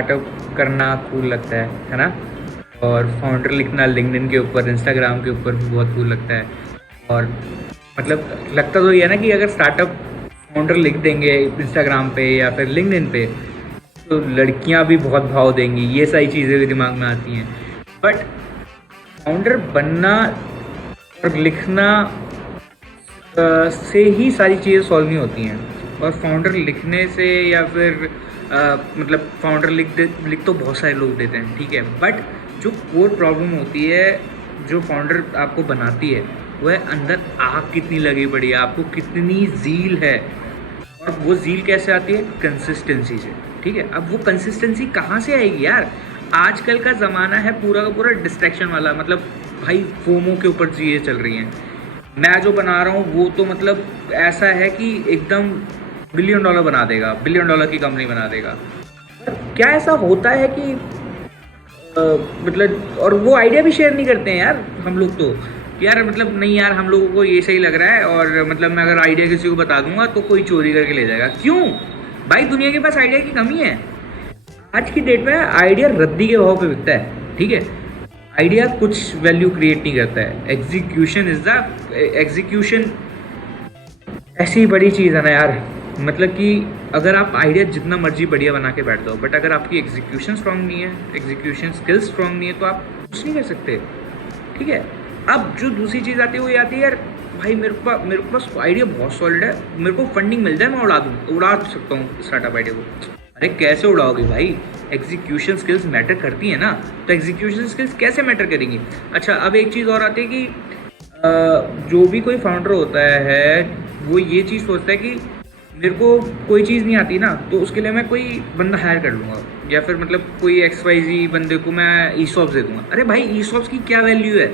Startup करना cool लगता है ना। और फाउंडर लिखना लिंक्डइन के ऊपर, इंस्टाग्राम के ऊपर भी बहुत कूल लगता है। और मतलब लगता तो ये है ना कि अगर स्टार्टअप फाउंडर लिख देंगे इंस्टाग्राम पे या फिर लिंक्डइन पे तो लड़कियां भी बहुत भाव देंगी, ये सारी चीज़ें भी दिमाग में आती हैं। बट फाउंडर बनना और लिखना से ही सारी चीज़ें सॉल्व नहीं होती हैं। और फाउंडर लिखने से या फिर मतलब फाउंडर लिख तो बहुत सारे लोग देते हैं, ठीक है, बट जो कोर प्रॉब्लम होती है जो फाउंडर आपको बनाती है वह अंदर आग कितनी लगी पड़ी है, आपको कितनी ज़ील है। और वो ज़ील कैसे आती है? कंसिस्टेंसी से, ठीक है। अब वो कंसिस्टेंसी कहाँ से आएगी यार? आजकल का ज़माना है पूरा का पूरा डिस्ट्रैक्शन वाला, मतलब भाई फोमो के ऊपर चीज़ें चल रही हैं। मैं जो बना रहा हूँ वो तो मतलब ऐसा है कि एकदम बिलियन डॉलर बना देगा, बिलियन डॉलर की कंपनी बना देगा। क्या ऐसा होता है कि मतलब, और वो आइडिया भी शेयर नहीं करते हैं यार हम लोग तो, यार मतलब नहीं यार हम लोगों को ये सही लग रहा है और मतलब मैं अगर आइडिया किसी को बता दूंगा तो कोई चोरी करके ले जाएगा। क्यों भाई? दुनिया के पास आइडिया की कमी है। आज की डेट में आइडिया रद्दी के भाव पे बिकता है, ठीक है। आइडिया कुछ वैल्यू क्रिएट नहीं करता है, एग्जीक्यूशन इज द एग्जीक्यूशन ऐसी बड़ी चीज़ है ना यार। मतलब कि अगर आप आइडिया जितना मर्जी बढ़िया बना के बैठ जाओ, बट अगर आपकी एग्जीक्यूशन स्ट्रांग नहीं है, एग्जीक्यूशन स्किल्स स्ट्रांग नहीं है, तो आप कुछ नहीं कर सकते, ठीक है। अब जो दूसरी चीज़ आती है वो ये आती है यार भाई मेरे पास आइडिया बहुत सॉलिड है, मेरे को फंडिंग मिल जाए मैं उड़ा सकता हूँ स्टार्टअप आइडिया को। अरे कैसे उड़ाओगे भाई? एग्जीक्यूशन स्किल्स मैटर करती है ना, तो एग्जीक्यूशन स्किल्स कैसे मैटर करेंगी? अच्छा, अब एक चीज़ और आती है कि जो भी कोई फाउंडर होता है वो ये चीज़ सोचता है कि मेरे को कोई चीज़ नहीं आती ना, तो उसके लिए मैं कोई बंदा हायर कर लूँगा, या फिर मतलब कोई XYZ बंदे को मैं ईसॉप्स दे दूँगा। अरे भाई ईसॉप्स की क्या वैल्यू है?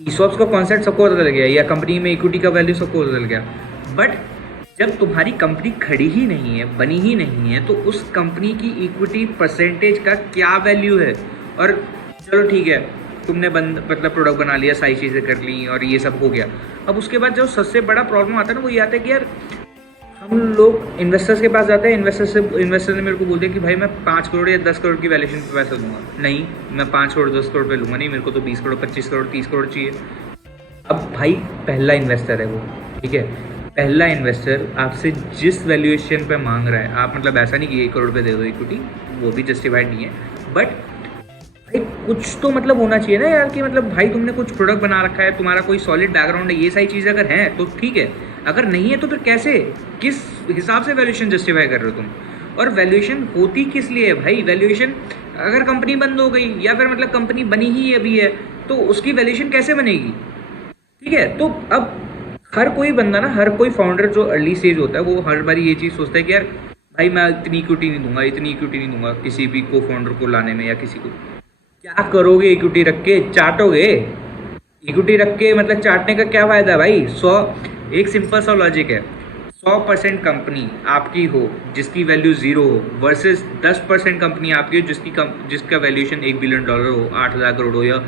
ईसॉप्स का कॉन्सेप्ट सबको पता चल गया, या कंपनी में इक्विटी का वैल्यू सबको पता चल गया। बट जब तुम्हारी कंपनी खड़ी ही नहीं है, बनी ही नहीं है, तो उस कंपनी की इक्विटी परसेंटेज का क्या वैल्यू है? और चलो ठीक है, तुमने मतलब प्रोडक्ट बना लिया, सारी चीज़ें कर ली और ये सब हो गया। अब उसके बाद जो सबसे बड़ा प्रॉब्लम आता है ना वो ये आता है कि यार हम लोग इन्वेस्टर्स के पास जाते हैं, इन्वेस्टर ने मेरे को बोल दिया कि भाई मैं 5 करोड़ या 10 करोड़ की वैल्यूएशन पे पैसा दूंगा। नहीं, मैं 5 करोड़ 10 करोड़ पे लूँगा नहीं, मेरे को तो 20 करोड़ 25 करोड़ 30 करोड़ चाहिए। अब भाई पहला इन्वेस्टर है वो, ठीक है, पहला इन्वेस्टर आपसे जिस वैल्यूएशन पे मांग रहा है, आप मतलब ऐसा नहीं कि 1 करोड़ पे दे दो इक्विटी, वो भी जस्टिफाइड नहीं है। बट भाई कुछ तो मतलब होना चाहिए ना यार, कि मतलब भाई तुमने कुछ प्रोडक्ट बना रखा है, तुम्हारा कोई सॉलिड बैकग्राउंड है, ये सारी चीज़ें अगर हैं तो ठीक है, अगर नहीं है तो फिर कैसे, किस हिसाब से वैल्यूएशन जस्टिफाई कर रहे हो तुम? और वैल्यूएशन होती किस लिए है भाई? वैल्यूएशन अगर कंपनी बंद हो गई या फिर मतलब कंपनी बनी ही अभी है तो उसकी वैल्यूएशन कैसे बनेगी? ठीक है, तो अब हर कोई बंदा ना, हर कोई फाउंडर जो अर्ली स्टेज होता है वो हर बार ये चीज़ सोचता है कि यार भाई मैं इतनी इक्विटी नहीं दूंगा, इतनी इक्विटी नहीं दूंगा किसी भी को फाउंडर को लाने में, या किसी को। क्या करोगे इक्विटी रख के? चाटोगे? इक्विटी रख के मतलब चाटने का क्या फ़ायदा है भाई? एक सिंपल सा लॉजिक है, 100% कंपनी आपकी हो जिसकी वैल्यू 0 हो, वर्सेस 10% कंपनी आपकी हो जिसका वैल्यूएशन $1 बिलियन हो, 8,000 करोड़ हो, या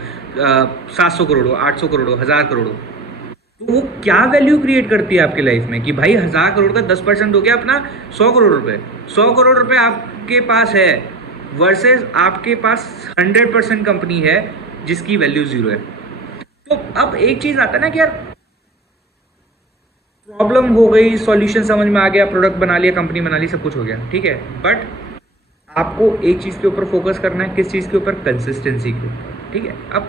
700 करोड़ हो, 800 करोड़ हो, 1,000 करोड़ हो। तो वो क्या वैल्यू क्रिएट करती है आपकी लाइफ में कि भाई 1,000 करोड़ का 10% हो गया अपना 100 करोड़ रुपए। 100 करोड़ रुपए आपके पास है वर्सेस आपके पास 100% कंपनी है जिसकी वैल्यू 0 है। तो अब एक चीज़ आता है ना कि यार प्रॉब्लम हो गई, सॉल्यूशन समझ में आ गया, प्रोडक्ट बना लिया, कंपनी बना ली, सब कुछ हो गया, ठीक है। बट आपको एक चीज़ के ऊपर फोकस करना है, किस चीज़ के ऊपर? कंसिस्टेंसी के ऊपर, ठीक है। अब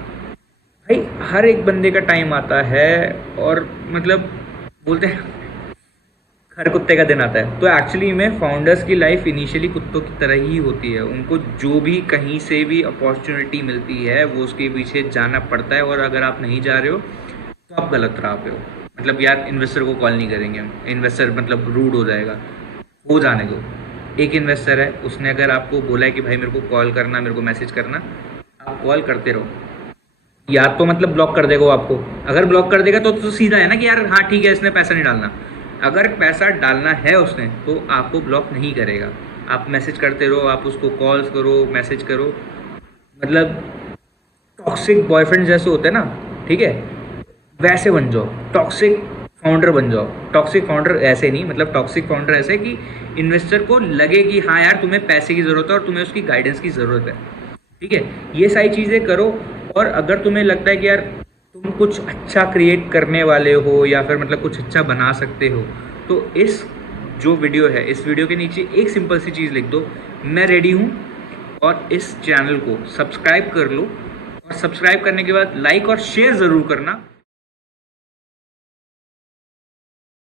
भाई हर एक बंदे का टाइम आता है और मतलब बोलते हैं हर कुत्ते का दिन आता है, तो एक्चुअली में फाउंडर्स की लाइफ इनिशियली कुत्तों की तरह ही होती है। उनको जो भी कहीं से भी अपॉर्चुनिटी मिलती है वो उसके पीछे जाना पड़ता है, और अगर आप नहीं जा रहे हो तो आप गलत राह पे हो। मतलब यार इन्वेस्टर को कॉल नहीं करेंगे हम, इन्वेस्टर मतलब रूड हो जाएगा, वो जाने दो। एक इन्वेस्टर है, उसने अगर आपको बोला है कि भाई मेरे को कॉल करना, मेरे को मैसेज करना, आप कॉल करते रहो। या तो मतलब ब्लॉक कर देगा वो आपको, अगर ब्लॉक कर देगा तो सीधा है ना कि यार हाँ ठीक है इसने पैसा नहीं डालना। अगर पैसा डालना है उसने तो आपको ब्लॉक नहीं करेगा। आप मैसेज करते रहो, आप उसको कॉल्स करो, मैसेज करो। मतलब टॉक्सिक बॉयफ्रेंड जैसे होते हैं ना, ठीक है, वैसे बन जाओ। टॉक्सिक फाउंडर बन जाओ। टॉक्सिक फाउंडर ऐसे नहीं, मतलब टॉक्सिक फाउंडर ऐसे कि इन्वेस्टर को लगे कि हाँ यार तुम्हें पैसे की ज़रूरत है और तुम्हें उसकी गाइडेंस की ज़रूरत है, ठीक है। ये सारी चीज़ें करो। और अगर तुम्हें लगता है कि यार तुम कुछ अच्छा क्रिएट करने वाले हो या फिर मतलब कुछ अच्छा बना सकते हो, तो इस जो वीडियो है, इस वीडियो के नीचे एक सिंपल सी चीज़ लिख दो, मैं रेडी हूँ। और इस चैनल को सब्सक्राइब कर लो, और सब्सक्राइब करने के बाद लाइक और शेयर ज़रूर करना।